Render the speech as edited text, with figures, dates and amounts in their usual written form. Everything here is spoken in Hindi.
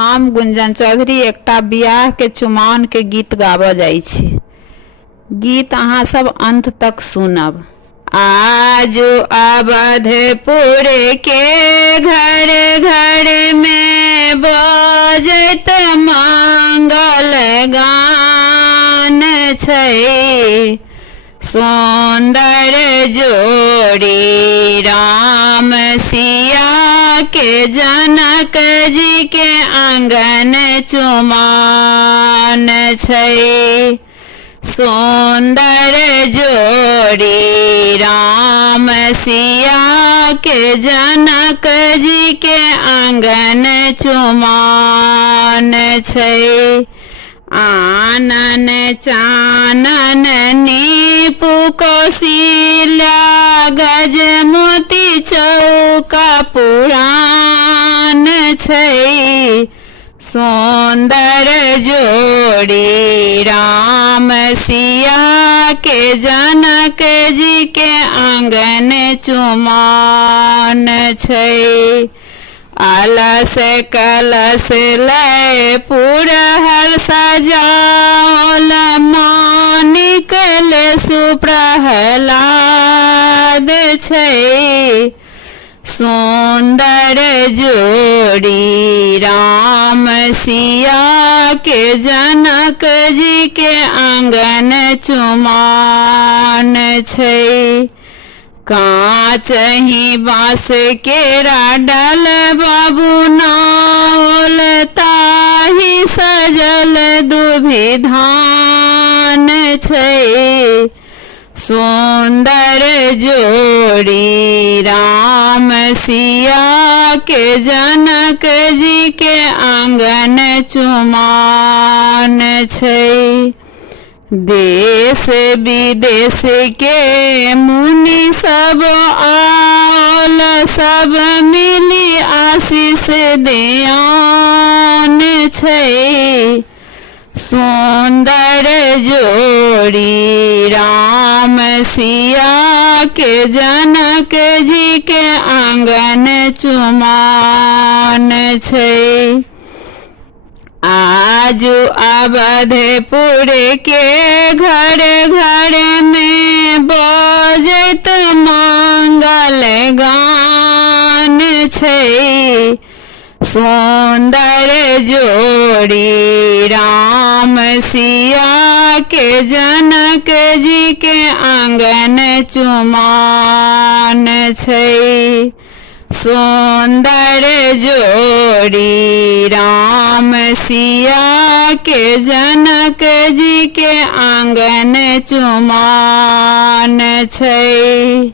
हम गुंजन चौधरी एकटा बियाह के चुमाओन के गीत गाबऽ जाइ छी। गीत अहाँ सब अंत तक सुनब। आजो अवधपुर के घर घर में बजैत मंगल गान छै। सुंदर जोड़ी राम सिया के जनक जी के आंगन चुमाओन छै। सुंदर जोड़ी राम सिया के जनक जी के आंगन चुमाओन छै। आनन चानन नीपु कौशल्या गज मोती चौका पुराण छै। सुंदर जोड़ी राम सिया के जनक जी के आंगन चुमाओन छै। अलस कलश लय पुरहर सजाओल मानिक सुप्रहलाद छै। सुंदर जोड़ी राम सिया के जनक जी के आंगन चुमाओन छै। कांच ही बांस केरा डल बाबू नाओल ताही सजल दुभि धान छै। सुंदर जोड़ी राम सिया के जनक जी के आंगन चुमाओन छै। देश विदेश के मुनि सब आल सब मिली आशीष दियान छै। सुंदर जोड़ी राम सिया के जनक जी के आंगन चुमाओन छै। आजू अवधपुर के घर घर में बजैत मंगल गान छै। सुंदर जोड़ी राम सिया के जनक जी के आंगन चुमाओन छै। सुंदर जोड़ी राम सिया के जनक जी के आंगन चुमाओन छै।